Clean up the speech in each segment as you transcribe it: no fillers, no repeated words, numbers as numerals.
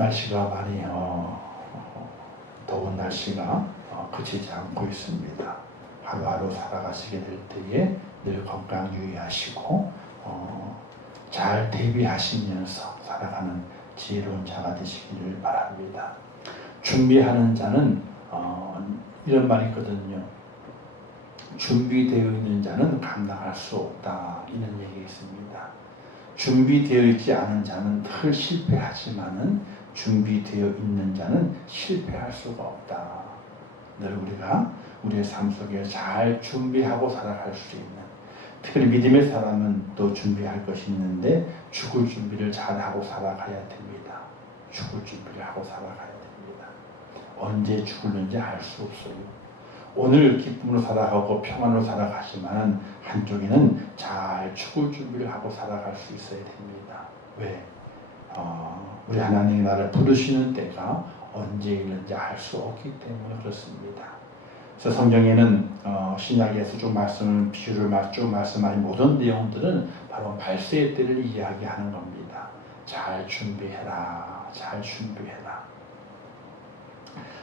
날씨가 많이 더운 날씨가 그치지 않고 있습니다. 하루하루 살아가시게 될 때에 늘 건강 유의하시고 잘 대비하시면서 살아가는 지혜로운 자가 되시기를 바랍니다. 준비하는 자는 이런 말이 있거든요. 준비되어 있는 자는 감당할 수 없다, 이런 얘기가 있습니다. 준비되어 있지 않은 자는 늘 실패하지만은 준비되어 있는 자는 실패할 수가 없다. 늘 우리가 우리의 삶 속에 잘 준비하고 살아갈 수 있는, 특히 믿음의 사람은 또 준비할 것이 있는데 죽을 준비를 잘 하고 살아가야 됩니다. 죽을 준비를 하고 살아가야 됩니다. 언제 죽을는지 알 수 없어요. 오늘 기쁨으로 살아가고 평안으로 살아가지만 한쪽에는 잘 죽을 준비를 하고 살아갈 수 있어야 됩니다. 왜? 우리 하나님이 나를 부르시는 때가 언제 있는지 알 수 없기 때문에 그렇습니다. 그래서 성경에는 신약에서 쭉 비유를 쭉 말씀하신 모든 내용들은 바로 발세의 때를 이야기하는 겁니다. 잘 준비해라, 잘 준비해라.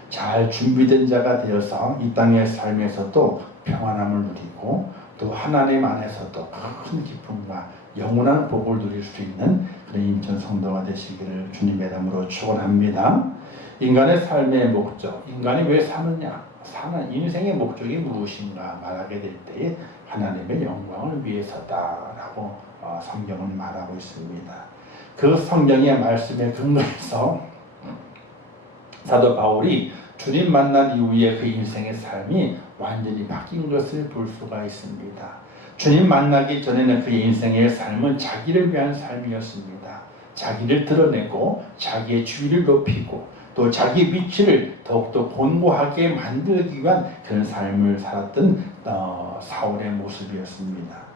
잘 준비된 자가 되어서 이 땅의 삶에서도 평안함을 누리고 또 하나님 안에서도 큰 기쁨과 영원한 복을 누릴 수 있는 그런 인천 성도가 되시기를 주님의 이름으로 축원합니다. 인간의 삶의 목적, 인간이 왜 사느냐, 사는 인생의 목적이 무엇인가 말하게 될 때에 하나님의 영광을 위해서다라고 성경은 말하고 있습니다. 그 성경의 말씀에 근거해서 사도 바울이 주님 만난 이후에 그 인생의 삶이 완전히 바뀐 것을 볼 수가 있습니다. 주님 만나기 전에는 그 인생의 삶은 자기를 위한 삶이었습니다. 자기를 드러내고 자기의 주의를 높이고 또 자기 위치를 더욱더 본고하게 만들기 위한 그런 삶을 살았던 사울의 모습이었습니다.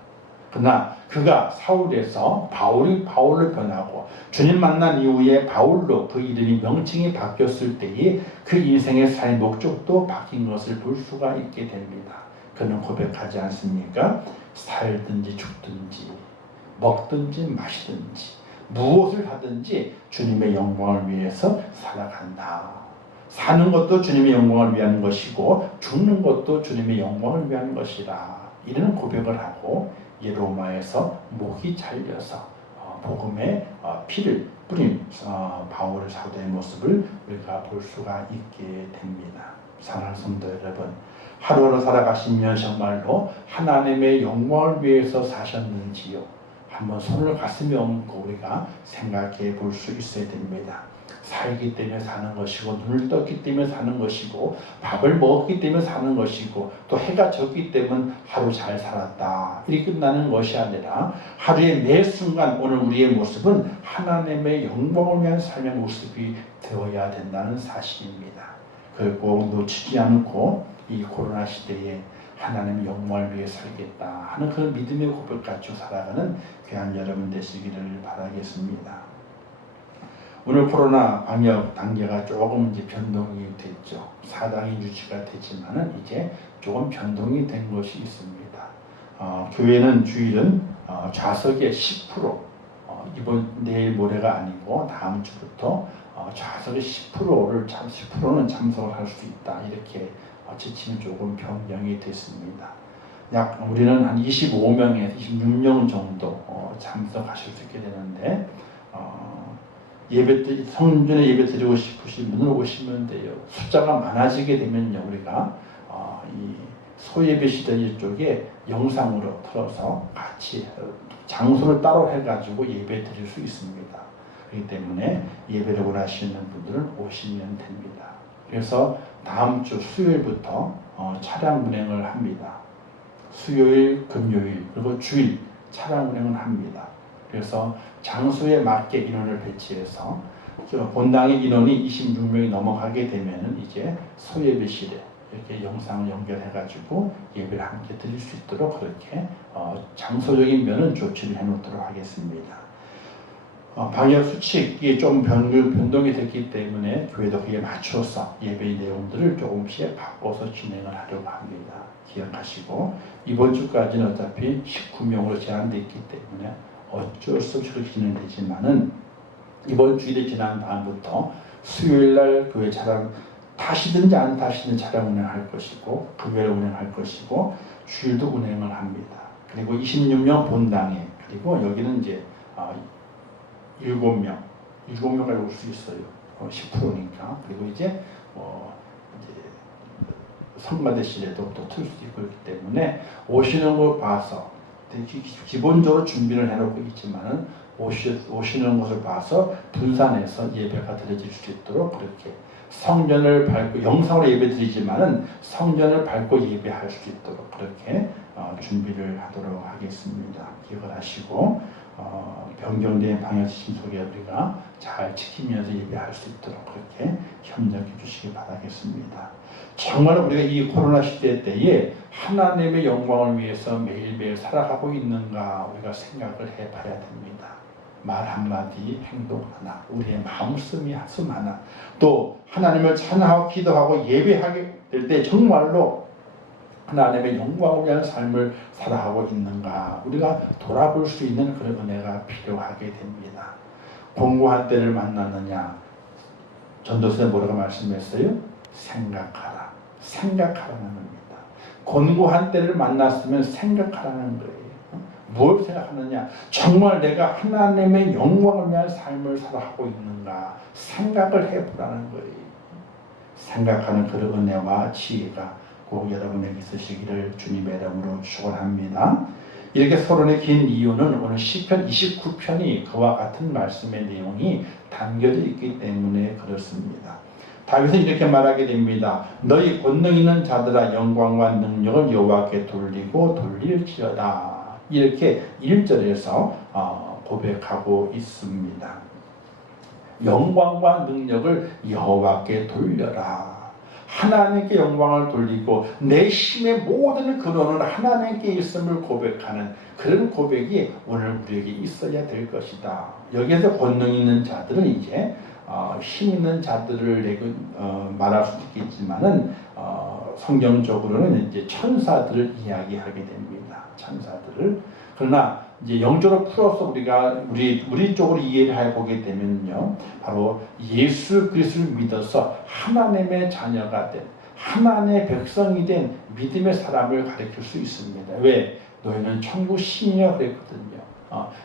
그러나 그가 사울에서 바울로 변하고 주님 만난 이후에 바울로 그 이름이 명칭이 바뀌었을 때에 그 인생의 삶의 목적도 바뀐 것을 볼 수가 있게 됩니다. 그는 고백하지 않습니까? 살든지 죽든지 먹든지 마시든지 무엇을 하든지 주님의 영광을 위해서 살아간다. 사는 것도 주님의 영광을 위한 것이고 죽는 것도 주님의 영광을 위한 것이라. 이런 고백을 하고 로마에서 목이 잘려서 복음의 피를 뿌린 바울 사도의 모습을 우리가 볼 수가 있게 됩니다. 사랑하는 성도 여러분, 하루하루 살아가시면 정말로 하나님의 영광을 위해서 사셨는지요? 한번 손을 가슴에 얹고 우리가 생각해 볼 수 있어야 됩니다. 살기 때문에 사는 것이고 눈을 떴기 때문에 사는 것이고 밥을 먹었기 때문에 사는 것이고 또 해가 졌기 때문에 하루 잘 살았다 이렇게 끝나는 것이 아니라 하루의 매 순간 오늘 우리의 모습은 하나님의 영광을 위한 삶의 모습이 되어야 된다는 사실입니다. 그걸 꼭 놓치지 않고 이 코로나 시대에 하나님의 영광을 위해 살겠다 하는 그런 믿음의 고백 가지고 살아가는 귀한 여러분 되시기를 바라겠습니다. 오늘 코로나 방역 단계가 조금 이제 변동이 됐죠. 4단이 유지가 되지만은 이제 조금 변동이 된 것이 있습니다. 교회는 주일은 좌석의 10% 내일 모레가 아니고 다음 주부터 좌석의 10%는 참석을 할 수 있다. 이렇게 지침이 조금 변경이 됐습니다. 우리는 한 25명에서 26명 정도 참석하실 수 있게 되는데 성전에 예배 드리고 싶으신 분은 오시면 돼요. 숫자가 많아지게 되면요, 우리가 이 소예배 시대 쪽에 영상으로 틀어서 같이 장소를 따로 해가지고 예배 드릴 수 있습니다. 그렇기 때문에 예배를 원하시는 분들은 오시면 됩니다. 그래서 다음 주 수요일부터 차량 운행을 합니다. 수요일, 금요일, 그리고 주일 차량 운행을 합니다. 그래서 장소에 맞게 인원을 배치해서 본당의 인원이 26명이 넘어가게 되면 이제 소예배실에 이렇게 영상을 연결해가지고 예배를 함께 드릴 수 있도록 그렇게 장소적인 면은 조치를 해놓도록 하겠습니다. 방역 수칙이 좀 변동이 됐기 때문에 교회도 그에 맞춰서 예배의 내용들을 조금씩 바꿔서 진행을 하려고 합니다. 기억하시고 이번 주까지는 어차피 19명으로 제한되어 있기 때문에 어쩔 수 없이 진행되지만은 이번 주일에 지난 다음부터 수요일날 교회 차량 타시든지 안 타시든지 차량 운행할 것이고 금요일 운행할 것이고 주일도 운행을 합니다. 그리고 26명 본당에 그리고 여기는 이제 7명까지 올 수 있어요. 10%니까. 그리고 이제 성가대실에도 또 틀 수 있고 그렇기 때문에 오시는 걸 봐서 기본적으로 준비를 해놓고 있지만은 오시는 것을 봐서 분산해서 예배가 드려질 수 있도록 그렇게 성전을 밟고 영상으로 예배 드리지만은 성전을 밟고 예배할 수 있도록 그렇게 준비를 하도록 하겠습니다. 기억을 하시고 변경된 방역 지침 속에 우리가 잘 지키면서 예배할 수 있도록 그렇게 협력해 주시기 바라겠습니다. 정말 우리가 이 코로나 시대 때에 하나님의 영광을 위해서 매일매일 살아가고 있는가 우리가 생각을 해봐야 됩니다. 말 한마디, 행동 하나, 우리의 마음씀 하나, 또 하나님을 찬양하고 기도하고 예배하게 될 때 정말로 하나님의 영광을 위한 삶을 살아가고 있는가 우리가 돌아볼 수 있는 그런 은혜가 필요하게 됩니다. 공고한 때를 만났느냐 전도서에 뭐라고 말씀했어요? 생각하라는 겁니다. 곤고한 때를 만났으면 생각하라는 거예요. 무엇을 생각하느냐? 정말 내가 하나님의 영광을 위한 삶을 살아가고 있는가 생각을 해보라는 거예요. 생각하는 그런 은혜와 지혜가 꼭 여러분에게 있으시기를 주님의 이름으로 축원합니다. 이렇게 서론의 긴 이유는 오늘 시편 29편이 그와 같은 말씀의 내용이 담겨져 있기 때문에 그렇습니다. 다윗은 이렇게 말하게 됩니다. 너희 권능 있는 자들아 영광과 능력을 여호와께 돌리고 돌릴지어다. 이렇게 1절에서 고백하고 있습니다. 영광과 능력을 여호와께 돌려라. 하나님께 영광을 돌리고 내 힘의 모든 근원은 하나님께 있음을 고백하는 그런 고백이 오늘 우리에게 있어야 될 것이다. 여기에서 권능 있는 자들은 이제 힘 있는 자들을 말할 수 있겠지만은 성경적으로는 이제 천사들을 이야기하게 됩니다. 천사들을. 그러나 이제 영적으로 풀어서 우리가 우리 쪽으로 이해를 해보게 되면요, 바로 예수 그리스도를 믿어서 하나님의 자녀가 된 하나님의 백성이 된 믿음의 사람을 가르칠 수 있습니다. 왜? 너희는 천국 시민이라고 그랬거든요.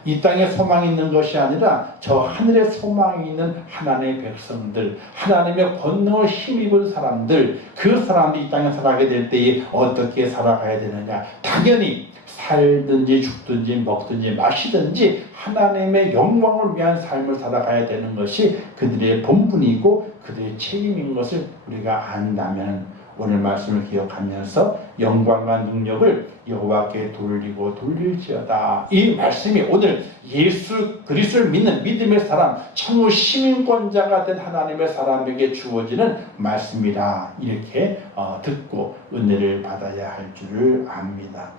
이 땅에 소망이 있는 것이 아니라 저 하늘에 소망이 있는 하나님의 백성들, 하나님의 권능을 힘입은 사람들, 그 사람들이 이 땅에 살아가게 될 때에 어떻게 살아가야 되느냐? 당연히 살든지 죽든지 먹든지 마시든지 하나님의 영광을 위한 삶을 살아가야 되는 것이 그들의 본분이고 그들의 책임인 것을 우리가 안다면 오늘 말씀을 기억하면서 영광과 능력을 여호와께 돌리고 돌릴지어다. 이 말씀이 오늘 예수 그리스도를 믿는 믿음의 사람, 천국 시민권자가 된 하나님의 사람에게 주어지는 말씀이라 이렇게 듣고 은혜를 받아야 할 줄을 압니다.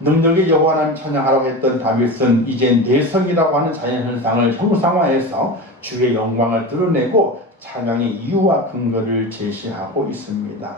능력의 여호와 하나님 찬양하라고 했던 다윗은 이제 내성이라고 하는 자연현상을 형상화해서 주의 영광을 드러내고 찬양의 이유와 근거를 제시하고 있습니다.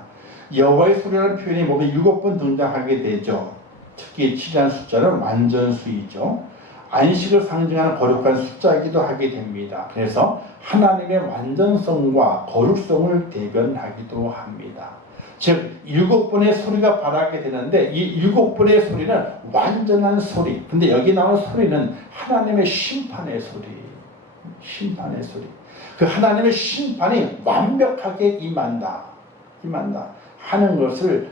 여호와의 소리라는 표현이 몸에 7번 등장하게 되죠. 특히 7이라는 숫자는 완전수이죠. 안식을 상징하는 거룩한 숫자이기도 하게 됩니다. 그래서 하나님의 완전성과 거룩성을 대변하기도 합니다. 즉 7번의 소리가 발하게 되는데 이 7번의 소리는 완전한 소리. 근데 여기 나오는 소리는 하나님의 심판의 소리. 심판의 소리. 그 하나님의 심판이 완벽하게 임한다 하는 것을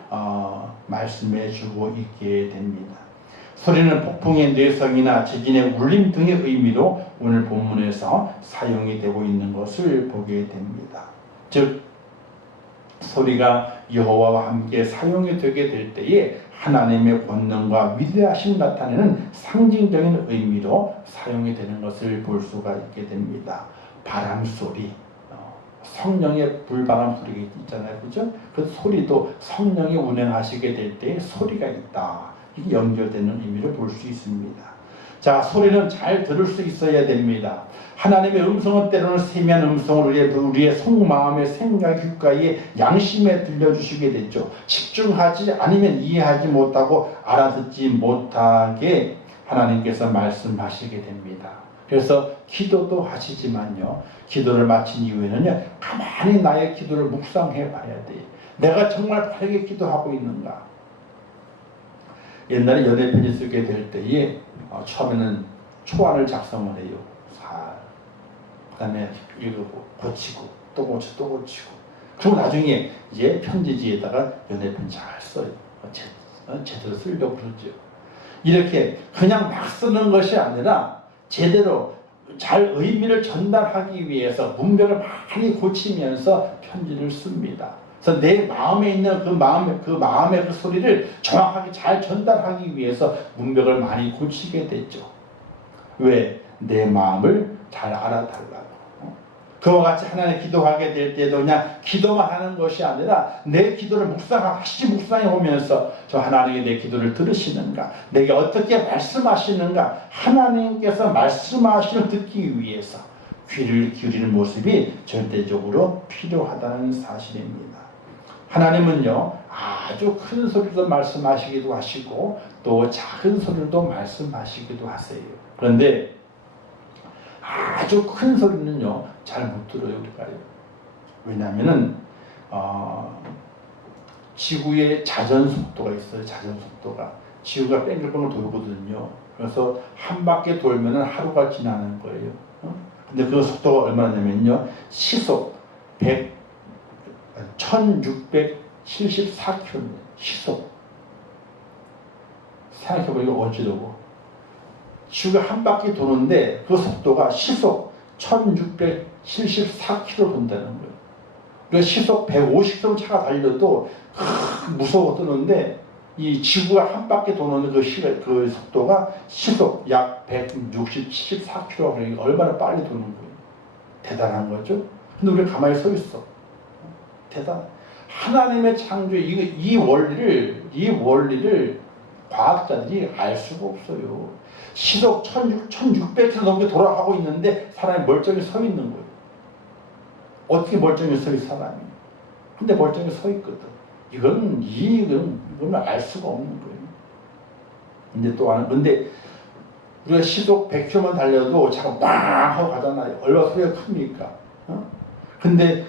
말씀해 주고 있게 됩니다. 소리는 폭풍의 뇌성이나 지진의 울림 등의 의미로 오늘 본문에서 사용이 되고 있는 것을 보게 됩니다. 즉 소리가 여호와와 함께 사용이 되게 될 때에 하나님의 권능과 위대하심 나타내는 상징적인 의미로 사용이 되는 것을 볼 수가 있게 됩니다. 바람소리, 성령의 불바람 소리가 있잖아요. 그죠? 그 소리도 성령이 운행하시게 될 때에 소리가 있다. 이게 연결되는 의미를 볼 수 있습니다. 자, 소리는 잘 들을 수 있어야 됩니다. 하나님의 음성은 때로는 세미한 음성을 우리의 속마음의 생각, 귓가에 양심에 들려주시게 됐죠. 집중하지 않으면 이해하지 못하고 알아듣지 못하게 하나님께서 말씀하시게 됩니다. 그래서 기도도 하시지만요, 기도를 마친 이후에는요, 가만히 나의 기도를 묵상해 봐야 돼요. 내가 정말 바르게 기도하고 있는가. 옛날에 연애편지 쓰게 될 때에 처음에는 초안을 작성을 해요. 그 다음에 이거 고치고 또 고치고 또 고치고, 그리고 나중에 이제 편지지에다가 연애편 잘 써요. 제대로 쓰려고 그러죠. 이렇게 그냥 막 쓰는 것이 아니라 제대로 잘 의미를 전달하기 위해서 문맥을 많이 고치면서 편지를 씁니다. 그래서 내 마음에 있는 그 마음의 그 소리를 정확하게 잘 전달하기 위해서 문맥을 많이 고치게 됐죠. 왜? 내 마음을 잘 알아달라고. 그와 같이 하나님 기도하게 될 때도 그냥 기도만 하는 것이 아니라 내 기도를 묵상해 오면서 저 하나님이 내 기도를 들으시는가, 내게 어떻게 말씀하시는가, 하나님께서 말씀하시는 듣기 위해서 귀를 기울이는 모습이 절대적으로 필요하다는 사실입니다. 하나님은요, 아주 큰 소리로 말씀하시기도 하시고 또 작은 소리로 말씀하시기도 하세요. 그런데 아주 큰 소리는요, 잘 못 들어요, 우리가요. 왜냐하면은 지구의 자전 속도가 있어요. 자전 속도가 지구가 뺑글뺑글 돌거든요. 그래서 한 바퀴 돌면은 하루가 지나는 거예요. 근데 그 속도가 얼마냐면요, 시속 1674km. 시속. 생각해보니까 어찌되고. 지구가 한 바퀴 도는데 그 속도가 시속 1674km 돈다는 거예요. 그러니까 시속 150km 차가 달려도 무서워 뜨는데 이 지구가 한 바퀴 도는 그 속도가 시속 약 174km, 그러니까 얼마나 빨리 도는 거예요. 대단한 거죠. 근데 우리가 가만히 서 있어. 대단. 하나님의 창조, 이 원리를 과학자들이 알 수가 없어요. 시속 1600km 넘게 돌아가고 있는데 사람이 멀쩡히 서 있는 거예요. 어떻게 멀쩡히 서 있어, 사람이? 근데 멀쩡히 서 있거든. 이건 알 수가 없는 거예요. 근데 우리가 시속 100km만 달려도 차가 빵 하고 가잖아요. 얼마나 소리가 큽니까? 근데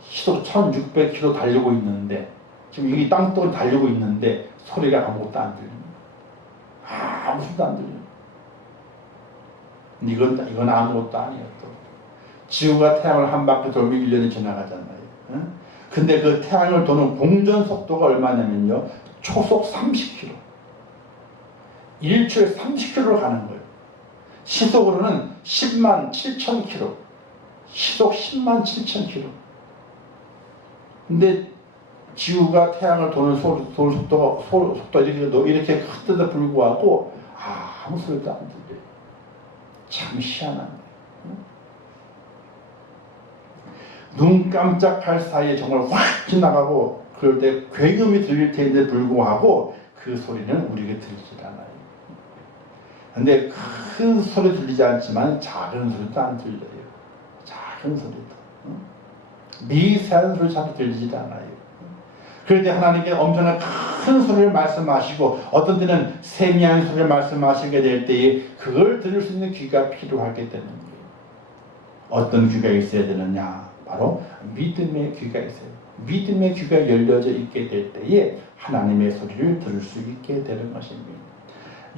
시속 1600km 달리고 있는데, 지금 이 땅속을 달리고 있는데 소리가 아무것도 안 들립니다. 아무 소리도 안 들려요. 이건 아무것도 아니에요. 또 지구가 태양을 한 바퀴 돌면 1년이 지나가잖아요. 근데 그 태양을 도는 공전 속도가 얼마냐면요, 초속 30km. 1초에 30km로 가는 거예요. 시속으로는 10만 7천 km. 시속 10만 7천 km. 근데 지구가 태양을 도는 속도가 이렇게 큰데도 불구하고 아무 소리도 안 들려요. 참 희한한 거예요. 눈 깜짝할 사이에 정말 확 지나가고, 그럴 때 굉음이 들릴 텐데 불구하고 그 소리는 우리에게 들리지 않아요. 근데 큰 소리 들리지 않지만 작은 소리도 안 들려요. 작은 소리도. 미세한 소리 잘 들리지 않아요. 그럴 때 하나님께 엄청난 큰 소리를 말씀하시고 어떤 때는 세미한 소리를 말씀하시게 될 때에 그걸 들을 수 있는 귀가 필요하게 되는 거예요. 어떤 귀가 있어야 되느냐? 바로 믿음의 귀가 있어요. 믿음의 귀가 열려져 있게 될 때에 하나님의 소리를 들을 수 있게 되는 것입니다.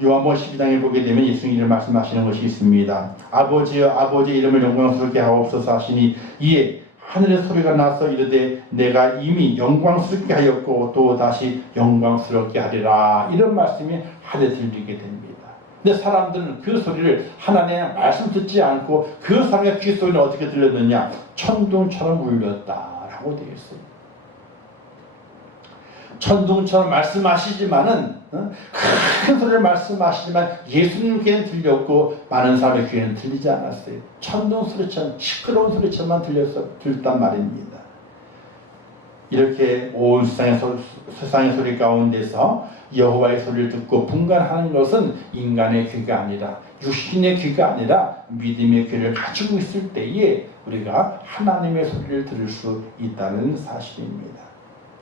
요한복음 12장에 보게 되면 예수님이 말씀하시는 것이 있습니다. 아버지여, 아버지의 이름을 영광스럽게 하옵소서 하시니 이에 하늘의 소리가 나서 이르되 내가 이미 영광스럽게 하였고 또 다시 영광스럽게 하리라. 이런 말씀이 하늘에 들리게 됩니다. 근데 사람들은 그 소리를 하나님의 말씀 듣지 않고 그 사람의 귀 소리는 어떻게 들렸느냐? 천둥처럼 울렸다라고 되어 있어요. 천둥처럼 말씀하시지만은 큰 소리를 말씀하시지만 예수님 귀에는 들렸고 많은 사람의 귀에는 들리지 않았어요. 천둥 소리처럼 시끄러운 소리처럼만 들렸단 말입니다. 이렇게 온 세상의 소리 가운데서 여호와의 소리를 듣고 분간하는 것은 인간의 귀가 아니라 육신의 귀가 아니라 믿음의 귀를 가지고 있을 때에 우리가 하나님의 소리를 들을 수 있다는 사실입니다.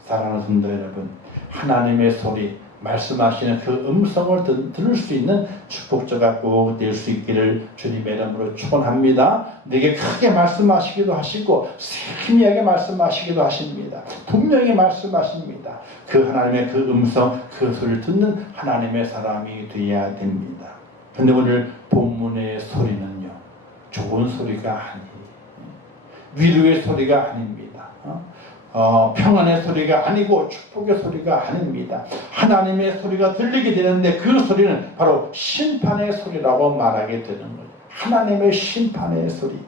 사랑하는 성도 여러분, 하나님의 소리, 말씀하시는 그 음성을 들을 수 있는 축복자가 꼭 될 수 있기를 주님의 이름으로 축원합니다. 내게 크게 말씀하시기도 하시고 세미하게 말씀하시기도 하십니다. 분명히 말씀하십니다. 그 하나님의 그 음성, 그 소리를 듣는 하나님의 사람이 되어야 됩니다. 근데 오늘 본문의 소리는요, 좋은 소리가 아니에요. 위로의 소리가 아닙니다. 평안의 소리가 아니고 축복의 소리가 아닙니다. 하나님의 소리가 들리게 되는데 그 소리는 바로 심판의 소리라고 말하게 되는 거예요. 하나님의 심판의 소리.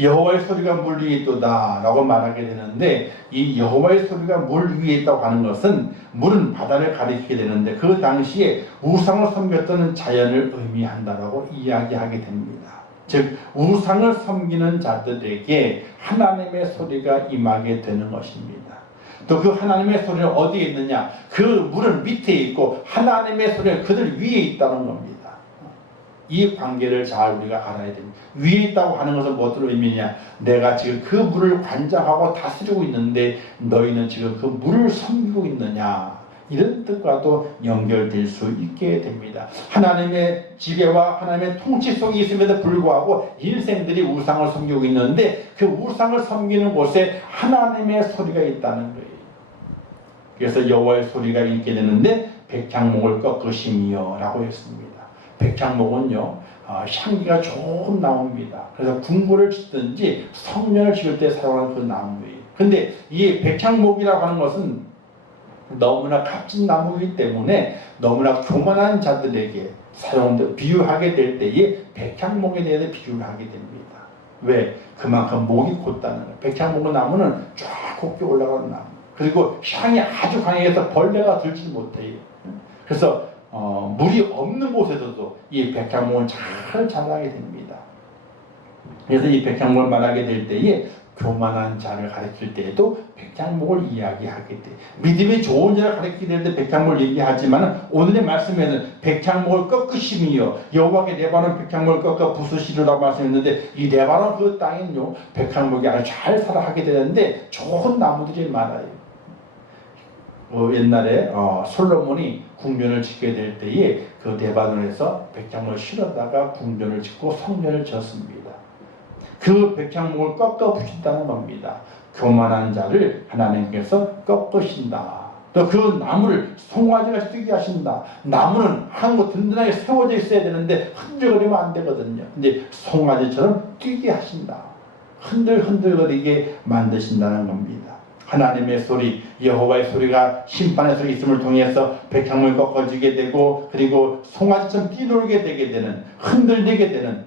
여호와의 소리가 물 위에 있도다 라고 말하게 되는데, 이 여호와의 소리가 물 위에 있다고 하는 것은 물은 바다를 가리키게 되는데 그 당시에 우상을 섬겼던 자연을 의미한다라고 이야기하게 됩니다. 즉 우상을 섬기는 자들에게 하나님의 소리가 임하게 되는 것입니다. 또 그 하나님의 소리는 어디에 있느냐? 그 물은 밑에 있고 하나님의 소리는 그들 위에 있다는 겁니다. 이 관계를 잘 우리가 알아야 됩니다. 위에 있다고 하는 것은 무엇으로 의미냐? 내가 지금 그 물을 관장하고 다스리고 있는데 너희는 지금 그 물을 섬기고 있느냐? 이런 뜻과도 연결될 수 있게 됩니다. 하나님의 지배와 하나님의 통치 속에 있음에도 불구하고 인생들이 우상을 섬기고 있는데 그 우상을 섬기는 곳에 하나님의 소리가 있다는 거예요. 그래서 여호와의 소리가 있게 되는데 백향목을 꺾으심이여 라고 했습니다. 백향목은요, 향기가 조금 나옵니다. 그래서 궁궐을 짓든지 성전을 지을 때 사용하는 그 나무예요. 근데 이 백향목이라고 하는 것은 너무나 값진 나무이기 때문에 너무나 교만한 자들에게 비유하게 될 때에 백향목에 대해서 비유를 하게 됩니다. 왜? 그만큼 목이 곧다는 거예요. 백향목 나무는 쫙 곱게 올라가는 나무. 그리고 향이 아주 강해서 벌레가 들지 못해요. 그래서 물이 없는 곳에서도 이 백향목은 잘 자라게 됩니다. 그래서 이 백향목을 말하게 될 때에 교만한 자를 가리킬 때에도 백향목을 이야기하게 돼. 믿음이 좋은 자를 가리킬 때에도 백향목을 얘기하지만 오늘의 말씀에는 백향목을 꺾으심이요 여호와께 레바논 백향목을 꺾어 부수시리라고 말씀했는데 이 레바논 그 땅은요 백향목이 아주 잘 살아가게 되는데 좋은 나무들이 많아요. 옛날에 솔로몬이 궁전을 짓게 될 때에 그 레바논에서 백향목을 실었다가 궁전을 짓고 성전을 지었습니다. 그 백향목을 꺾어 부신다는 겁니다. 교만한 자를 하나님께서 꺾으신다. 또 그 나무를 송아지가 뛰게 하신다. 나무는 한 곳 든든하게 세워져 있어야 되는데 흔들거리면 안 되거든요. 근데 송아지처럼 뛰게 하신다. 흔들거리게 만드신다는 겁니다. 하나님의 소리, 여호와의 소리가 심판의 소리 있음을 통해서 백향목이 꺾어지게 되고 그리고 송아지처럼 뛰놀게 되게 되는, 흔들리게 되는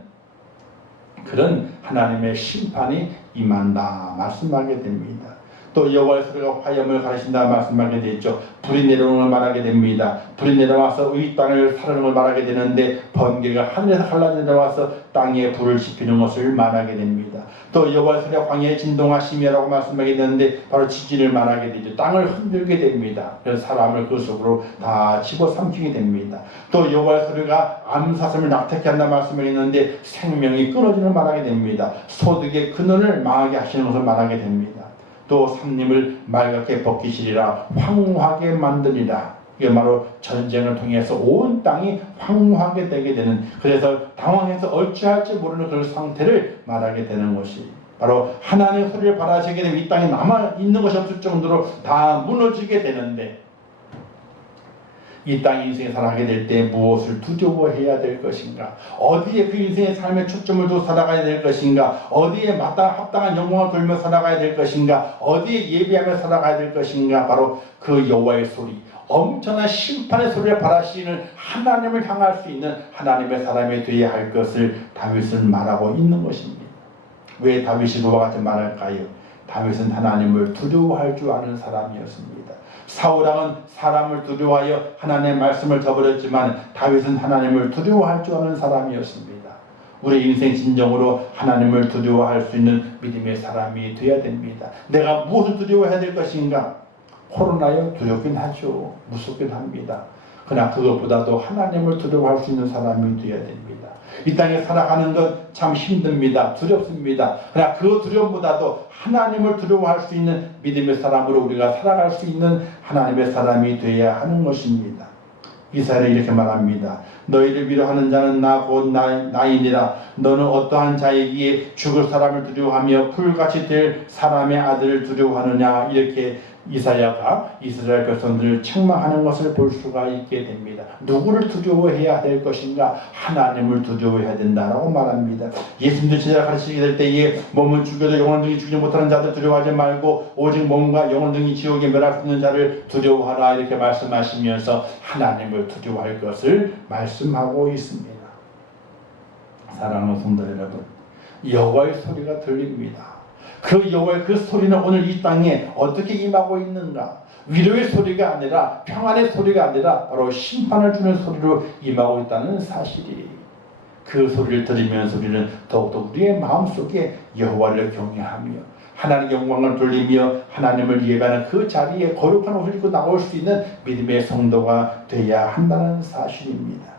그런 하나님의 심판이 임한다 말씀하게 됩니다. 또 여호와의 소리가 화염을 가르친다 말씀하게 되죠. 불이 내려오는 걸 말하게 됩니다. 불이 내려와서 이 땅을 사르는 걸 말하게 되는데 번개가 하늘에서 갈라내려와서 땅에 불을 지피는 것을 말하게 됩니다. 또 여호와의 소리가 광야에 진동하시며라고 말씀하게 되는데 바로 지진을 말하게 되죠. 땅을 흔들게 됩니다. 그래서 사람을 그 속으로 다 집어삼키게 됩니다. 또 여호와의 소리가 암사슴을 낙태케 한다 말씀하게 되는데 생명이 끊어지는 걸 말하게 됩니다. 소득의 근원을 망하게 하시는 것을 말하게 됩니다. 또 삼림을 맑게 벗기시리라 황무하게 만드리라. 이게 바로 전쟁을 통해서 온 땅이 황무하게 되게 되는, 그래서 당황해서 어찌할지 모르는 그런 상태를 말하게 되는 것이 바로 하나님의 소리를 바라시게 되면 이 땅에 남아있는 것이 없을 정도로 다 무너지게 되는데 이 땅 인생에 살아가게 될 때 무엇을 두려워해야 될 것인가? 어디에 그 인생의 삶의 초점을 두고 살아가야 될 것인가? 어디에 합당한 영광을 돌며 살아가야 될 것인가? 어디에 예배하며 살아가야 될 것인가? 바로 그 여호와의 소리, 엄청난 심판의 소리를 바라시는 하나님을 향할 수 있는 하나님의 사람이 되어야 할 것을 다윗은 말하고 있는 것입니다. 왜 다윗이 그와 같은 말을 할까요? 다윗은 하나님을 두려워할 줄 아는 사람이었습니다. 사울왕은 사람을 두려워하여 하나님의 말씀을 저버렸지만 다윗은 하나님을 두려워할 줄 아는 사람이었습니다. 우리 인생 진정으로 하나님을 두려워할 수 있는 믿음의 사람이 되어야 됩니다. 내가 무엇을 두려워해야 될 것인가? 코로나요? 두렵긴 하죠. 무섭긴 합니다. 그러나 그것보다도 하나님을 두려워할 수 있는 사람이 되어야 됩니다. 이 땅에 살아가는 것 참 힘듭니다. 두렵습니다. 그러나 그 두려움보다도 하나님을 두려워할 수 있는 믿음의 사람으로 우리가 살아갈 수 있는 하나님의 사람이 되어야 하는 것입니다. 이사야는 이렇게 말합니다. 너희를 위로하는 자는 나 곧 나이니라. 너는 어떠한 자이기에 죽을 사람을 두려워하며 풀같이 될 사람의 아들을 두려워하느냐. 이렇게 이사야가 이스라엘 백성들을 책망하는 것을 볼 수가 있게 됩니다. 누구를 두려워해야 될 것인가? 하나님을 두려워해야 된다라고 말합니다. 예수님도 제자를 가르치게 될 때에 몸은 죽여도 영혼 등이 죽지 못하는 자들 두려워하지 말고 오직 몸과 영혼 등이 지옥에 멸할 수 있는 자를 두려워하라 이렇게 말씀하시면서 하나님을 두려워할 것을 말씀하고 있습니다. 사랑하는 성도 여러분, 여호와의 소리가 들립니다. 그 여호와의 그 소리는 오늘 이 땅에 어떻게 임하고 있는가? 위로의 소리가 아니라 평안의 소리가 아니라 바로 심판을 주는 소리로 임하고 있다는 사실이, 그 소리를 들으면서 우리는 더욱더 우리의 마음속에 여호와를 경외하며 하나님의 영광을 돌리며 하나님을 예배하는 그 자리에 거룩한 옷을 입고 나올 수 있는 믿음의 성도가 되어야 한다는 사실입니다.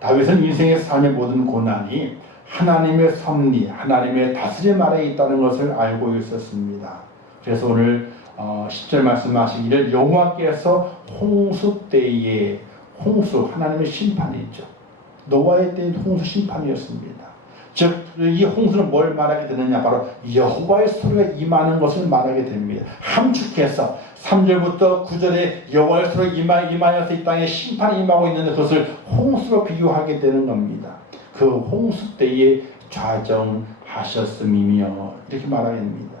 다윗은 인생의 삶의 모든 고난이 하나님의 섭리, 하나님의 다스림 아래에 있다는 것을 알고 있었습니다. 그래서 오늘 10절 말씀하시기를 여호와께서 홍수 때에, 홍수 하나님의 심판이 있죠. 노아의 때는 홍수 심판이었습니다. 즉 이 홍수는 뭘 말하게 되느냐, 바로 여호와의 소리가 임하는 것을 말하게 됩니다. 함축해서 3절부터 9절에 여호와의 소리가 임하여서 이 땅에 심판이 임하고 있는 것을 홍수로 비유하게 되는 겁니다. 그 홍수 때에 좌정하셨음이며 이렇게 말하게 됩니다.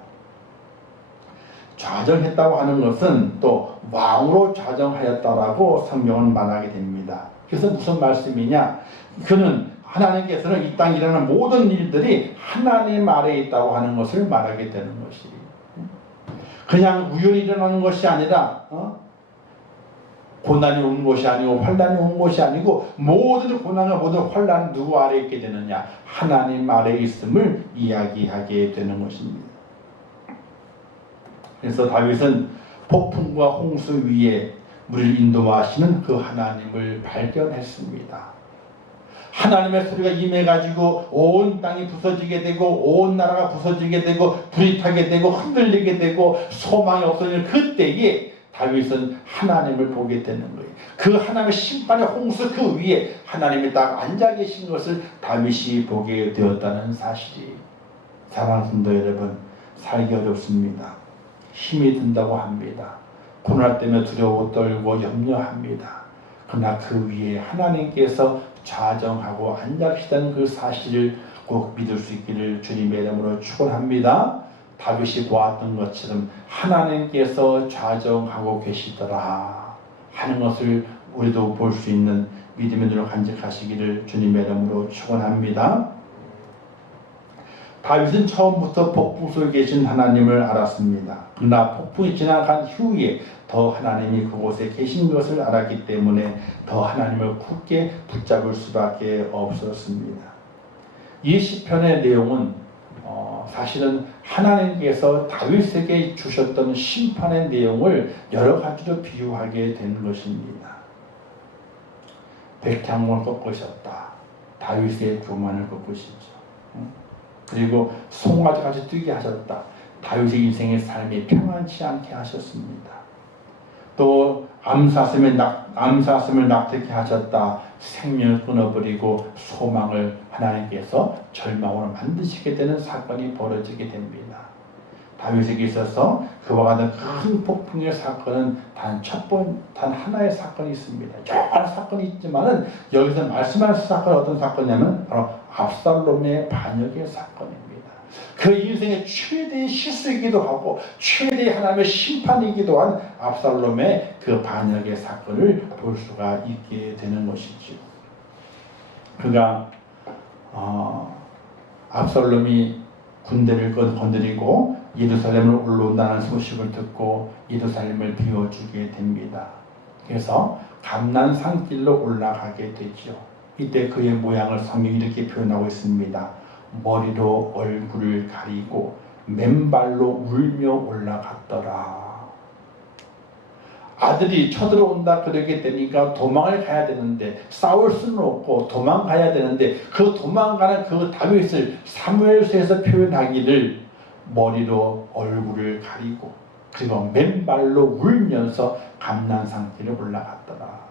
좌정했다고 하는 것은 또 왕으로 좌정하였다라고 성경은 말하게 됩니다. 그래서 무슨 말씀이냐? 그는 하나님께서는 이 땅에 일어나는 모든 일들이 하나님 아래에 있다고 하는 것을 말하게 되는 것이, 그냥 우연히 일어나는 것이 아니라 고난이 온 것이 아니고 환난이 온 것이 아니고 모든 고난과 모든 환난은 누구 아래에 있게 되느냐? 하나님 아래에 있음을 이야기하게 되는 것입니다. 그래서 다윗은 폭풍과 홍수 위에 우리를 인도하시는 그 하나님을 발견했습니다. 하나님의 소리가 임해가지고 온 땅이 부서지게 되고 온 나라가 부서지게 되고 불이 타게 되고 흔들리게 되고 소망이 없어지는 그때에 다윗은 하나님을 보게 되는 거예요. 그 하나님의 심판의 홍수 그 위에 하나님이 딱 앉아 계신 것을 다윗이 보게 되었다는 사실이, 사랑하는 성도 여러분, 살기 어렵습니다. 힘이 든다고 합니다. 고난 때문에 두려워 떨고 염려합니다. 그러나 그 위에 하나님께서 좌정하고 앉아 계시다는 그 사실을 꼭 믿을 수 있기를 주님의 이름으로 축원합니다. 다윗이 보았던 것처럼 하나님께서 좌정하고 계시더라 하는 것을 우리도 볼 수 있는 믿음의 눈을 간직하시기를 주님의 이름으로 축원합니다. 다윗은 처음부터 폭풍 속에 계신 하나님을 알았습니다. 그러나 폭풍이 지나간 후에 더 하나님이 그곳에 계신 것을 알았기 때문에 더 하나님을 굳게 붙잡을 수밖에 없었습니다. 이 시편의 내용은 사실은 하나님께서 다윗에게 주셨던 심판의 내용을 여러 가지로 비유하게 된 것입니다. 백향목을 꺾으셨다. 다윗의 교만을 꺾으시죠. 그리고 송아지같이 뛰게 하셨다. 다윗의 인생의 삶이 평안치 않게 하셨습니다. 또 암사슴을 낙태케 하셨다. 생명을 끊어버리고 소망을 하나님께서 절망으로 만드시게 되는 사건이 벌어지게 됩니다. 다윗에게 있어서 그와 같은 큰 폭풍의 사건은 단 하나의 사건이 있습니다. 여러 가지 사건이 있지만은 여기서 말씀하는 사건은 어떤 사건이냐면 바로 압살롬의 반역의 사건입니다. 그 인생의 최대의 실수이기도 하고 최대의 하나님의 심판이기도 한 압살롬의 그 반역의 사건을 볼 수가 있게 되는 것이죠. 그가 압살롬이 군대를 건드리고 예루살렘을 올라온다는 소식을 듣고 예루살렘을 비워주게 됩니다. 그래서 감난산길로 올라가게 되죠. 이때 그의 모양을 성경이 이렇게 표현하고 있습니다. 머리로 얼굴을 가리고 맨발로 울며 올라갔더라. 아들이 쳐들어온다 그러게 되니까 도망을 가야 되는데 싸울 수는 없고 도망가야 되는데 그 도망가는 그 다윗을 사무엘서에서 표현하기를 머리로 얼굴을 가리고 그리고 맨발로 울면서 감난산 길에 올라갔더라.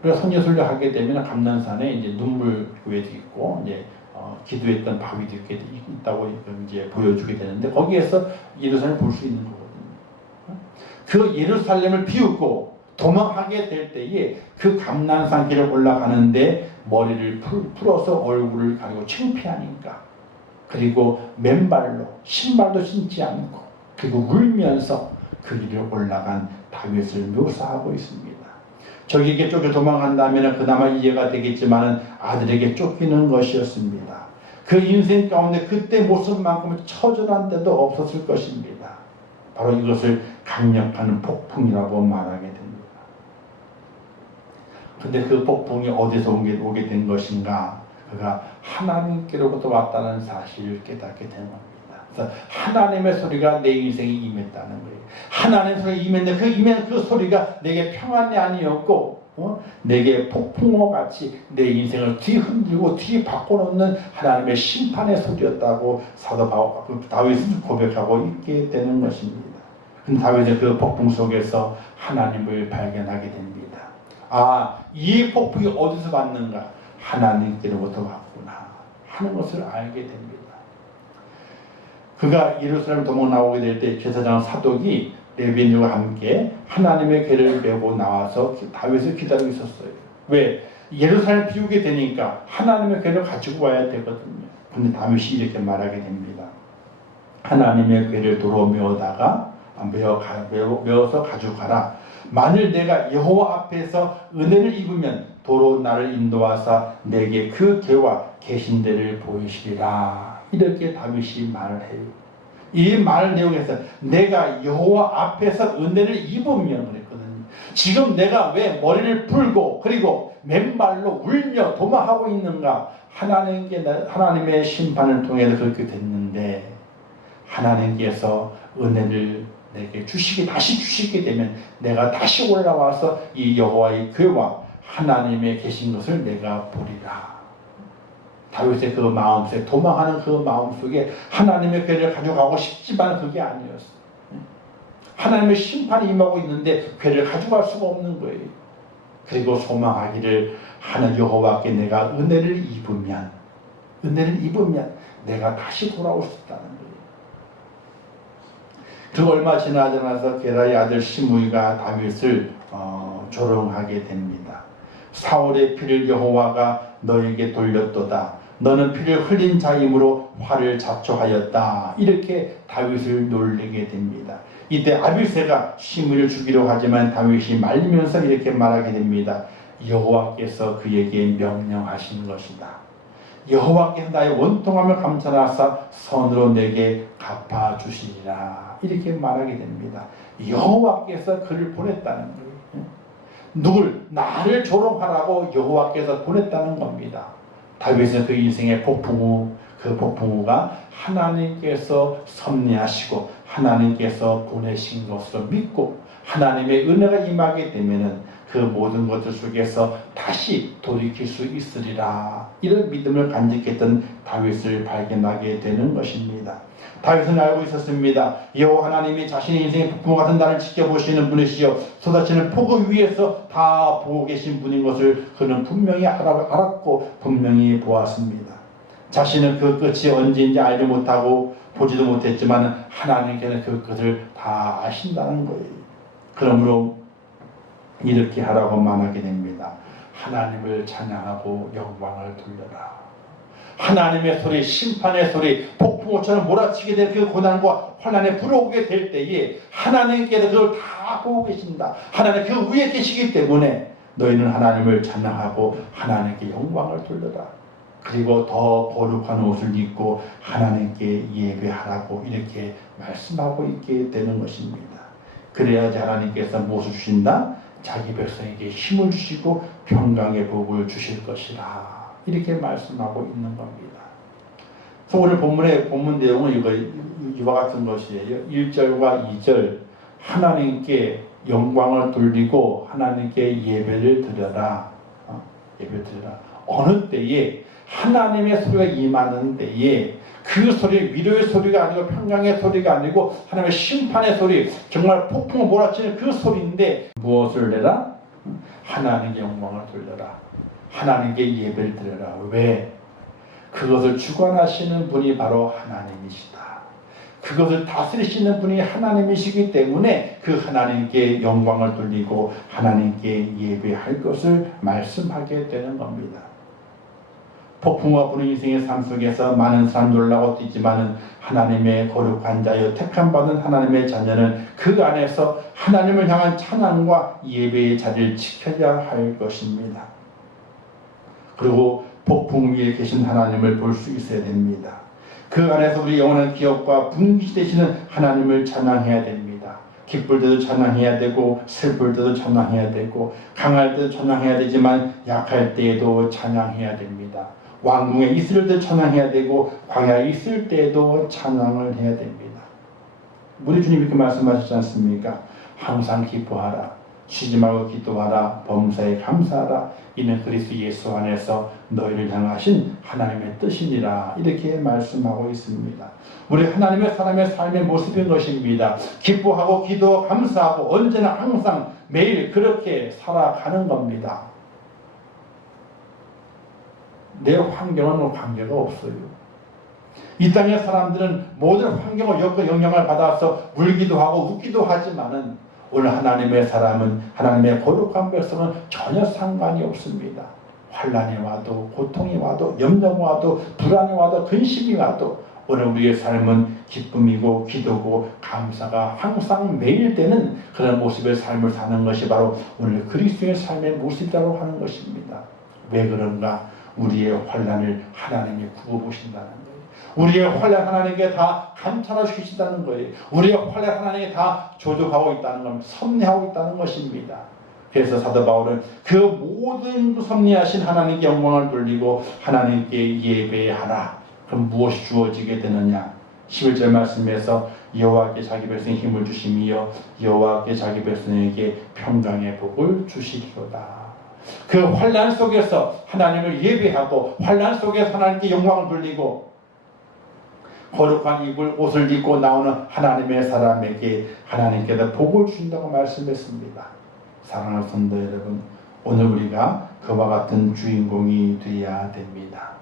그래서 성례순례 하게 되면 감난산에 이제 눈물 교회도 있고 이제 기도했던 바위도 있다고 이제 보여주게 되는데 거기에서 예루살렘을 볼 수 있는 거거든요. 그 예루살렘을 비웃고 도망하게 될 때에 그 감난산 길을 올라가는데 머리를 풀어서 얼굴을 가리고 창피하니까 그리고 맨발로 신발도 신지 않고 그리고 울면서 그 길을 올라간 다윗을 묘사하고 있습니다. 적에게 쫓겨 도망간다면 그나마 이해가 되겠지만 아들에게 쫓기는 것이었습니다. 그 인생 가운데 그때 모습만큼은 처절한 데도 없었을 것입니다. 바로 이것을 강력한 폭풍이라고 말하게 됩니다. 근데 그 폭풍이 어디서 오게 된 것인가? 그가 하나님께로부터 왔다는 사실을 깨닫게 된 겁니다. 그래서 하나님의 소리가 내 인생에 임했다는 거예요. 하나님의 소리가 임했는데 그 임한 그 소리가 내게 평안이 아니었고 내게 폭풍과 같이 내 인생을 뒤흔들고 뒤바꿔놓는 하나님의 심판의 소리였다고 사도 다윗은 고백하고 있게 되는 것입니다. 근데 다윗은 그 폭풍 속에서 하나님을 발견하게 됩니다. 아, 이 폭풍이 어디서 왔는가? 하나님께로부터 왔구나 하는 것을 알게 됩니다. 그가 예루살렘 도망 나오게 될 때 제사장 사독이 레위인들과 함께 하나님의 궤를 메고 나와서 다윗을 기다리고 있었어요. 왜? 예루살렘 비우게 되니까 하나님의 궤를 가지고 와야 되거든요. 근데 다윗이 이렇게 말하게 됩니다. 하나님의 궤를 도로 메어서 가져가라. 만일 내가 여호와 앞에서 은혜를 입으면 도로 나를 인도하사 내게 그 궤와 계신대를 보이시리라. 이렇게 다윗이 말을 해요. 이 말 내용에서 내가 여호와 앞에서 은혜를 입으면 그랬거든요. 지금 내가 왜 머리를 풀고 그리고 맨발로 울며 도망하고 있는가? 하나님의 심판을 통해서 그렇게 됐는데 하나님께서 은혜를 내게 다시 주시게 되면 내가 다시 올라와서 이 여호와의 궤와 하나님의 계신 것을 내가 보리라. 다윗의 그 마음속에 도망하는 그 마음속에 하나님의 궤를 가져가고 싶지만 그게 아니었어요. 하나님의 심판이 임하고 있는데 궤를 가져갈 수가 없는 거예요. 그리고 소망하기를 하는 여호와께 내가 은혜를 입으면 내가 다시 돌아올 수 있다는 거예요. 그리고 얼마 지나지 않아서 게라의 아들 시므이가 다윗을 조롱하게 됩니다. 사울의 피를 여호와가 너에게 돌렸도다. 너는 피를 흘린 자이므로 화를 자초하였다. 이렇게 다윗을 놀리게 됩니다. 이때 아비새가 시므이를 죽이려 하지만 다윗이 말리면서 이렇게 말하게 됩니다. 여호와께서 그에게 명령하신 것이다. 여호와께서 나의 원통함을 감찰하사 선으로 내게 갚아주시리라. 이렇게 말하게 됩니다. 여호와께서 그를 보냈다는 거예요. 누굴? 나를 조롱하라고 여호와께서 보냈다는 겁니다. 다윗은 그 인생의 그 폭풍우가 하나님께서 섭리하시고 하나님께서 보내신 것으로 믿고 하나님의 은혜가 임하게 되면은 그 모든 것들 속에서 다시 돌이킬 수 있으리라. 이런 믿음을 간직했던 다윗을 발견하게 되는 것입니다. 다윗은 알고 있었습니다. 여호와 하나님이 자신의 인생의 폭풍 같은 나를 지켜보시는 분이시여 쏟아지는 폭우 위에서 다 보고 계신 분인 것을 그는 분명히 알았고 분명히 보았습니다. 자신은 그 끝이 언제인지 알지 못하고 보지도 못했지만 하나님께는 그 끝을 다 아신다는 거예요. 그러므로 이렇게 하라고 말하게 됩니다. 하나님을 찬양하고 영광을 돌려라. 하나님의 소리, 심판의 소리, 폭풍우처럼 몰아치게 될 그 고난과 환난에 불어오게 될 때에 하나님께서 그걸 다 보고 계신다. 하나님 그 위에 계시기 때문에 너희는 하나님을 찬양하고 하나님께 영광을 돌려라. 그리고 더 거룩한 옷을 입고 하나님께 예배하라고 이렇게 말씀하고 있게 되는 것입니다. 그래야지 하나님께서 무엇을 주신다? 자기 백성에게 힘을 주시고 평강의 복을 주실 것이라. 이렇게 말씀하고 있는 겁니다. 그래서 오늘 본문 내용은 이와 같은 것이에요. 1절과 2절 하나님께 영광을 돌리고 하나님께 예배를 드려라. 예배 드려라. 어느 때에 하나님의 소리가 임하는 때에 그 소리, 위로의 소리가 아니고 평강의 소리가 아니고 하나님의 심판의 소리, 정말 폭풍을 몰아치는 그 소리인데 무엇을 내라? 하나님의 영광을 돌려라. 하나님께 예배를 드려라. 왜? 그것을 주관하시는 분이 바로 하나님이시다. 그것을 다스리시는 분이 하나님이시기 때문에 그 하나님께 영광을 돌리고 하나님께 예배할 것을 말씀하게 되는 겁니다. 폭풍과 불의 인생의 삶 속에서 많은 사람 놀라고 뛰지만은 하나님의 거룩한 자여 택함받은 하나님의 자녀는 그 안에서 하나님을 향한 찬양과 예배의 자리를 지켜야 할 것입니다. 그리고 폭풍 위에 계신 하나님을 볼 수 있어야 됩니다. 그 안에서 우리 영원한 기업과 분기 되시는 하나님을 찬양해야 됩니다. 기쁠 때도 찬양해야 되고 슬플 때도 찬양해야 되고 강할 때도 찬양해야 되지만 약할 때에도 찬양해야 됩니다. 왕궁에 있을 때 찬양해야 되고 광야에 있을 때에도 찬양을 해야 됩니다. 우리 주님 이렇게 말씀하셨지 않습니까? 항상 기뻐하라. 쉬지 말고 기도하라. 범사에 감사하라. 이는 그리스도 예수 안에서 너희를 향하신 하나님의 뜻이니라. 이렇게 말씀하고 있습니다. 우리 하나님의 사람의 삶의 모습인 것입니다. 기뻐하고 기도 감사하고 언제나 항상 매일 그렇게 살아가는 겁니다. 내 환경은 관계가 없어요. 이 땅의 사람들은 모든 환경을 엮고 영향을 받아서 울기도 하고 웃기도 하지만은 오늘 하나님의 사람은 하나님의 거룩한 백성은 전혀 상관이 없습니다. 환난이 와도 고통이 와도 염려가 와도 불안이 와도 근심이 와도 오늘 우리의 삶은 기쁨이고 기도고 감사가 항상 매일 되는 그런 모습의 삶을 사는 것이 바로 오늘 그리스도의 삶의 모습이라고 하는 것입니다. 왜 그런가? 우리의 환난을 하나님이 구워보신다는 거예요. 우리의 환난 하나님께 다 감찰해 주신다는 거예요. 우리의 환난 하나님께 다 조종하고 있다는 것, 섭리하고 있다는 것입니다. 그래서 사도 바울은 그 모든 섭리하신 하나님께 영광을 돌리고 하나님께 예배하라. 그럼 무엇이 주어지게 되느냐? 11절 말씀에서 여호와께 자기 백성에 힘을 주심이여 여호와께 자기 백성에게 평강의 복을 주시리로다. 그 환난 속에서 하나님을 예배하고 환난 속에서 하나님께 영광을 돌리고 거룩한 옷을 입고 나오는 하나님의 사람에게 하나님께서 복을 주신다고 말씀했습니다. 사랑하는 성도 여러분, 오늘 우리가 그와 같은 주인공이 되어야 됩니다.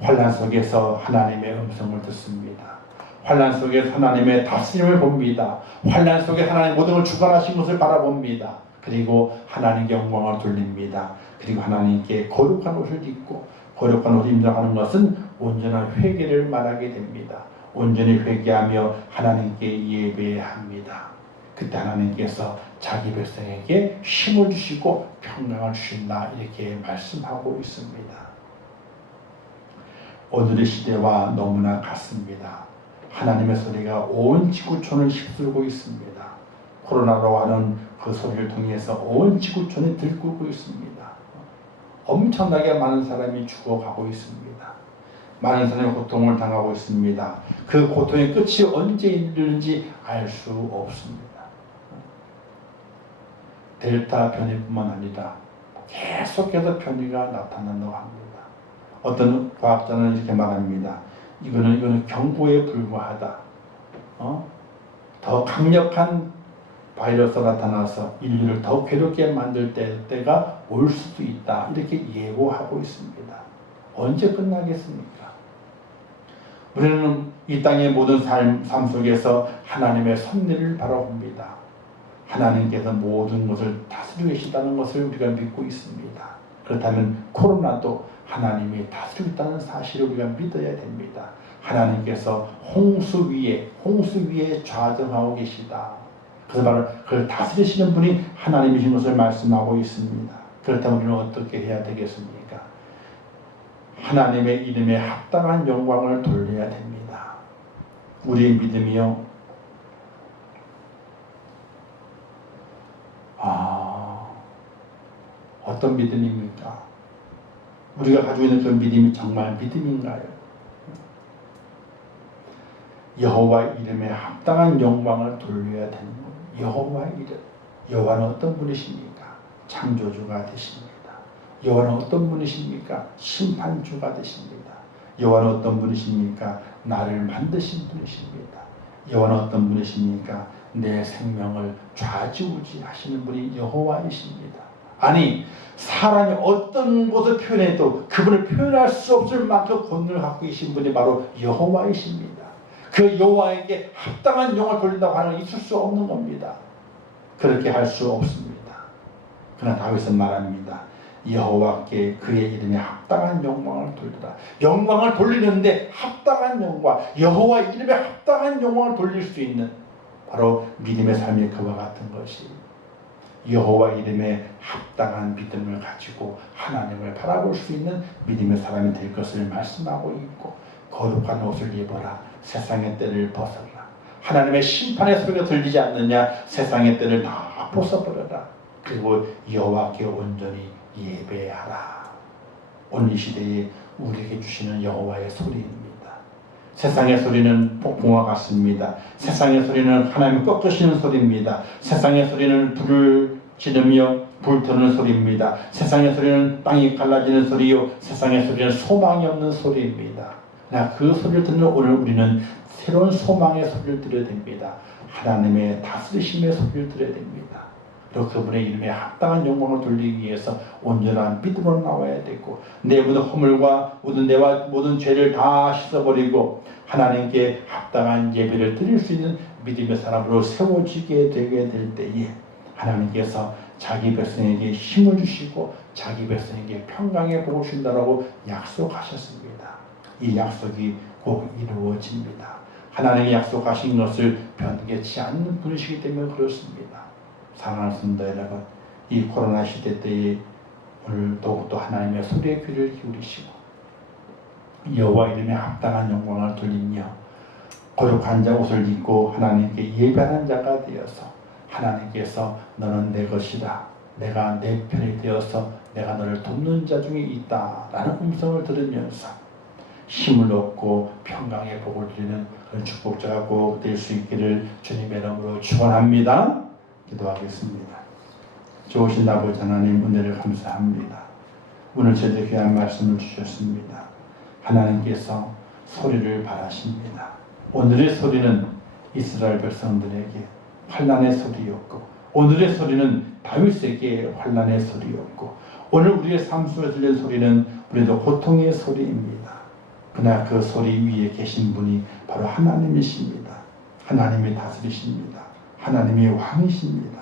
환난 속에서 하나님의 음성을 듣습니다. 환난 속에서 하나님의 다스림을 봅니다. 환난 속에 하나님 모든 걸 주관하신 것을 바라봅니다. 그리고 하나님께 영광을 돌립니다. 그리고 하나님께 거룩한 옷을 입고 거룩한 옷을 입는다는 것은 온전한 회개를 말하게 됩니다. 온전히 회개하며 하나님께 예배합니다. 그때 하나님께서 자기 백성에게 힘을 주시고 평강을 주신다 이렇게 말씀하고 있습니다. 오늘의 시대와 너무나 같습니다. 하나님의 소리가 온 지구촌을 휩쓸고 있습니다. 코로나로 하는 그 소리를 통해서 온 지구촌이 들끓고 있습니다. 엄청나게 많은 사람이 죽어가고 있습니다. 많은 사람이 고통을 당하고 있습니다. 그 고통의 끝이 언제 이르는지 알 수 없습니다. 델타 변이뿐만 아니라 계속해서 변이가 나타난다고 합니다. 어떤 과학자는 이렇게 말합니다. 이거는 경고에 불과하다. 더 강력한 바이러스가 나타나서 인류를 더 괴롭게 만들 때가 올 수도 있다. 이렇게 예고하고 있습니다. 언제 끝나겠습니까? 우리는 이 땅의 모든 삶 속에서 하나님의 섭리를 바라봅니다. 하나님께서 모든 것을 다스리고 계시다는 것을 우리가 믿고 있습니다. 그렇다면 코로나도 하나님이 다스리고 있다는 사실을 우리가 믿어야 됩니다. 하나님께서 홍수 위에 좌정하고 계시다. 그래서 바로 그걸 다스리시는 분이 하나님이신 것을 말씀하고 있습니다. 그렇다면 우리는 어떻게 해야 되겠습니까? 하나님의 이름에 합당한 영광을 돌려야 됩니다. 우리의 믿음이요. 어떤 믿음입니까? 우리가 가지고 있는 그 믿음이 정말 믿음인가요? 여호와 이름에 합당한 영광을 돌려야 되는 거예요. 여호와 이름. 여호와는 어떤 분이십니까? 창조주가 되십니다. 여호와는 어떤 분이십니까? 심판주가 되십니다. 여호와는 어떤 분이십니까? 나를 만드신 분이십니다. 여호와는 어떤 분이십니까? 내 생명을 좌지우지 하시는 분이 여호와이십니다. 아니, 사람이 어떤 것을 표현해도 그분을 표현할 수 없을 만큼 권능을 갖고 계신 분이 바로 여호와이십니다. 그 여호와에게 합당한 영광을 돌린다고 하는 있을 수 없는 겁니다. 그렇게 할 수 없습니다. 그러나 다윗은 말합니다. 여호와께 그의 이름에 합당한 영광을 돌리라. 영광을 돌리는데 합당한 영광, 여호와 이름에 합당한 영광을 돌릴 수 있는 바로 믿음의 삶이 그와 같은 것이 여호와 이름에 합당한 믿음을 가지고 하나님을 바라볼 수 있는 믿음의 사람이 될 것을 말씀하고 있고, 거룩한 옷을 입어라. 세상의 때를 벗어라. 하나님의 심판의 소리가 들리지 않느냐? 세상의 때를 다 벗어버려라. 그리고 여호와께 온전히 예배하라. 오늘 이 시대에 우리에게 주시는 여호와의 소리입니다. 세상의 소리는 폭풍과 같습니다. 세상의 소리는 하나님 꺾으시는 소리입니다. 세상의 소리는 불을 지르며 불타는 소리입니다. 세상의 소리는 땅이 갈라지는 소리요, 세상의 소리는 소망이 없는 소리입니다. 그 소리를 듣는 오늘 우리는 새로운 소망의 소리를 들어야 됩니다. 하나님의 다스리심의 소리를 들어야 됩니다. 그리고 그분의 이름에 합당한 영광을 돌리기 위해서 온전한 믿음으로 나와야 되고, 내 모든 허물과 내와 모든 죄를 다 씻어버리고 하나님께 합당한 예배를 드릴 수 있는 믿음의 사람으로 세워지게 되게 될 때에 하나님께서 자기 백성에게 힘을 주시고 자기 백성에게 평강의 복을 주신다라고 약속하셨습니다. 이 약속이 꼭 이루어집니다. 하나님이 약속하신 것을 변개치 않는 분이시기 때문에 그렇습니다. 사랑하는 성도 여러분, 이 코로나 시대 때에 오늘 더욱더 하나님의 소리에 귀를 기울이시고 여호와 이름에 합당한 영광을 돌리며 거룩한 자 옷을 입고 하나님께 예배하는 자가 되어서 하나님께서 너는 내 것이다, 내가 내 편이 되어서 내가 너를 돕는 자 중에 있다 라는 음성을 들으면서 힘을 얻고 평강의 복을 드리는 그런 축복자가 꼭 될 수 있기를 주님의 이름으로 축원합니다. 기도하겠습니다. 좋으신 아버지 하나님, 은혜를 감사합니다. 오늘 저에게 귀한 말씀을 주셨습니다. 하나님께서 소리를 바라십니다. 오늘의 소리는 이스라엘 백성들에게 환난의 소리였고, 오늘의 소리는 다윗에게 환난의 소리였고, 오늘 우리의 삶 속에 들리는 소리는 우리도 고통의 소리입니다. 그러나 그 소리 위에 계신 분이 바로 하나님이십니다. 하나님이 다스리십니다. 하나님이 왕이십니다.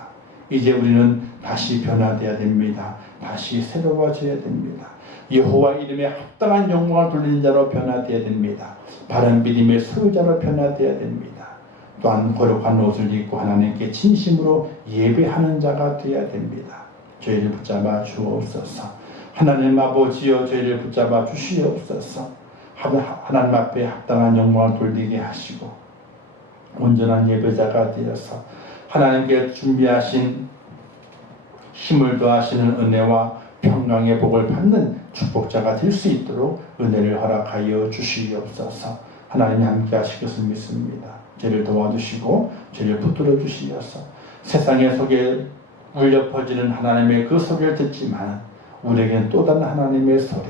이제 우리는 다시 변화되어야 됩니다. 다시 새로워져야 됩니다. 여호와 이름에 합당한 영광을 돌리는 자로 변화되어야 됩니다. 바른 믿음의 소유자로 변화되어야 됩니다. 또한 거룩한 옷을 입고 하나님께 진심으로 예배하는 자가 되어야 됩니다. 저희를 붙잡아 주옵소서. 하나님 아버지여, 저희를 붙잡아 주시옵소서. 하나님 앞에 합당한 영광을 돌리게 하시고 온전한 예배자가 되어서 하나님께 준비하신 힘을 더하시는 은혜와 평강의 복을 받는 축복자가 될 수 있도록 은혜를 허락하여 주시옵소서. 하나님이 함께 하실 것을 믿습니다. 저를 도와주시고 저를 붙들어 주시어서 세상의 속에 울려 퍼지는 하나님의 그 소리를 듣지만 우리에게는 또 다른 하나님의 소리,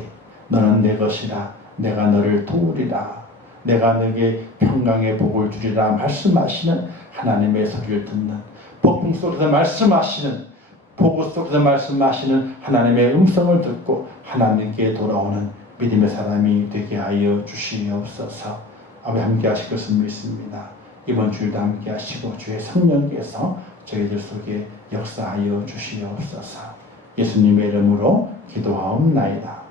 너는 내 것이라, 내가 너를 도우리라, 내가 너에게 평강의 복을 주리라 말씀하시는 하나님의 소리를 듣는, 폭풍 속에서 말씀하시는, 폭우 속에서 말씀하시는 하나님의 음성을 듣고 하나님께 돌아오는 믿음의 사람이 되게 하여 주시옵소서. 아버지 함께 하실 것을 믿습니다. 이번 주일도 함께 하시고 주의 성령께서 저희들 속에 역사하여 주시옵소서. 예수님의 이름으로 기도하옵나이다.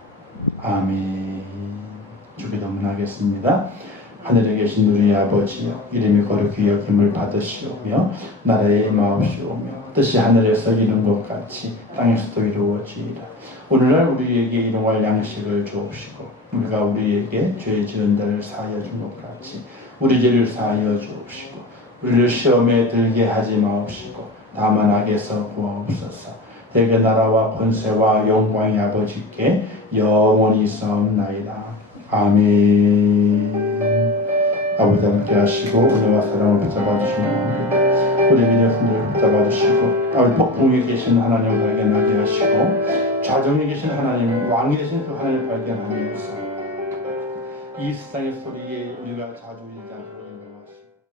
아멘. 주기도문 하겠습니다. 하늘에 계신 우리 아버지여, 이름이 거룩히 여김을 받으시오며 나라의 임하옵시오며 뜻이 하늘에서 이룬 것 같이 땅에서도 이루어지이다. 오늘날 우리에게 일용할 양식을 주옵시고 우리가 우리에게 죄 지은 자를 사하여 준 것 같이 우리 죄를 사하여 주옵시고 우리를 시험에 들게 하지 마옵시고 다만 악에서 구하옵소서. 대개 나라와 권세와 영광이 아버지께 영원히 있사옵나이다. 아멘. 아버지 함께 하시고 은혜와 사랑을 붙잡아 주시옵나이다. 우리 미래 손을 붙잡아 주시고 우리 폭풍에 계신 하나님 발견하게 하시고 좌정에 계신 하나님 왕이 되신 그 하나님을 발견하면서 이 세상의 소리에 우리가 자주